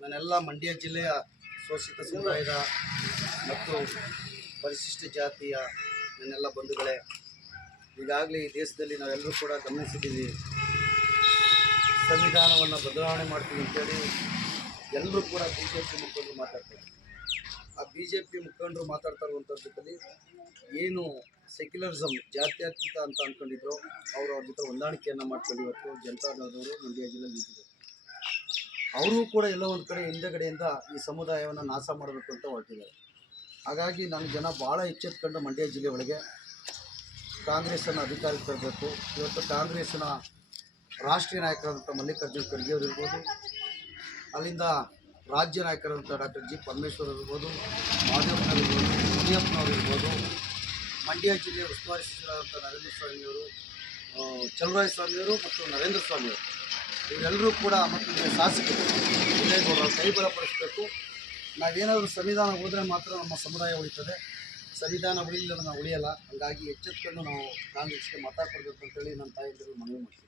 ನನ್ನೆಲ್ಲ ಮಂಡ್ಯ ಜಿಲ್ಲೆಯ ಶೋಷಿತ ಸಮುದಾಯದ ಮತ್ತು ಪರಿಶಿಷ್ಟ ಜಾತಿಯ ನನ್ನೆಲ್ಲ ಬಂಧುಗಳೇ, ಈಗಾಗಲೇ ಈ ದೇಶದಲ್ಲಿ ನಾವೆಲ್ಲರೂ ಕೂಡ ಗಮನಿಸಿದ್ದೀವಿ. ಸಂವಿಧಾನವನ್ನು ಬದಲಾವಣೆ ಮಾಡ್ತೀವಿ ಅಂತೇಳಿ ಎಲ್ಲರೂ ಕೂಡ BJP ಮುಖಂಡರು ಮಾತಾಡ್ತಾರೆ. ಆ BJP ಮುಖಂಡರು ಮಾತಾಡ್ತಾ ಇರುವಂಥದ್ದರಲ್ಲಿ ಏನು ಸೆಕ್ಯುಲರಿಸಮ್ ಜಾತ್ಯತೀತ ಅಂತ ಅಂದ್ಕೊಂಡಿದ್ರು, ಅವರು ಅವ್ರ ಜೊತೆ ಹೊಂದಾಣಿಕೆಯನ್ನು ಮಾಡ್ಕೊಂಡು ಇವತ್ತು ಜನತಾದಳದವರು ಮಂಡ್ಯ ಜಿಲ್ಲೆಯಲ್ಲಿ ನಿಂತಿದ್ದಾರೆ. ಅವರು ಕೂಡ ಎಲ್ಲೋ ಒಂದು ಕಡೆ ಹಿಂದೆಗಡೆಯಿಂದ ಈ ಸಮುದಾಯವನ್ನು ನಾಶ ಮಾಡಬೇಕು ಅಂತ ಹೊರಟಿದ್ದಾರೆ. ಹಾಗಾಗಿ ನಾನು ಜನ ಭಾಳ ಎಚ್ಚೆತ್ಕೊಂಡು ಮಂಡ್ಯ ಜಿಲ್ಲೆ ಒಳಗೆ ಕಾಂಗ್ರೆಸ್ಸನ್ನು ಅಧಿಕಾರಕ್ಕೆ ತರಬೇಕು. ಇವತ್ತು ಕಾಂಗ್ರೆಸ್ಸಿನ ರಾಷ್ಟ್ರೀಯ ನಾಯಕರಾದಂಥ ಮಲ್ಲಿಕಾರ್ಜುನ ಖರ್ಗೆ ಅವರು ಇರ್ಬೋದು, ಅಲ್ಲಿಂದ ರಾಜ್ಯ ನಾಯಕರಾದಂಥ ಡಾಕ್ಟರ್ G. ಪರಮೇಶ್ವರ್ ಇರ್ಬೋದು, ಮಾದೇವನವರು ಇರ್ಬೋದು, ಮುನಿಯಪ್ಪನವರು ಇರ್ಬೋದು, ಮಂಡ್ಯ ಜಿಲ್ಲೆಯ ಉಸ್ತುವಾರಿ ಸಚಿವರಾದಂಥ ನರೇಂದ್ರ ಸ್ವಾಮಿಯವರು, ಚಲುವರಾಯಸ್ವಾಮಿಯವರು ಮತ್ತು ನರೇಂದ್ರ ಸ್ವಾಮಿಯವರು ಇವರೆಲ್ಲರೂ ಕೂಡ ಮತ್ತು ಶಾಸಕರು ವಿಜಯಗೌಡರು ಕೈ ಬಲಪಡಿಸಬೇಕು. ನಾವೇನಾದರೂ ಸಂವಿಧಾನ ಉಳಿದ್ರೆ ಮಾತ್ರ ನಮ್ಮ ಸಮುದಾಯ ಉಳಿತದೆ. ಸಂವಿಧಾನ ಉಳಿಲಿಲ್ಲ ನಾವು ಉಳಿಯಲ್ಲ. ಹಾಗಾಗಿ ಎಚ್ಚೆತ್ಕೊಂಡು ನಾವು ಕಾಂಗ್ರೆಸ್ಗೆ ಮತ ಕೊಡಬೇಕು ಅಂತೇಳಿ ನನ್ನ ತಾಯಿಯಂದಿರು ಮನವಿ ಮಾಡ್ತೀವಿ.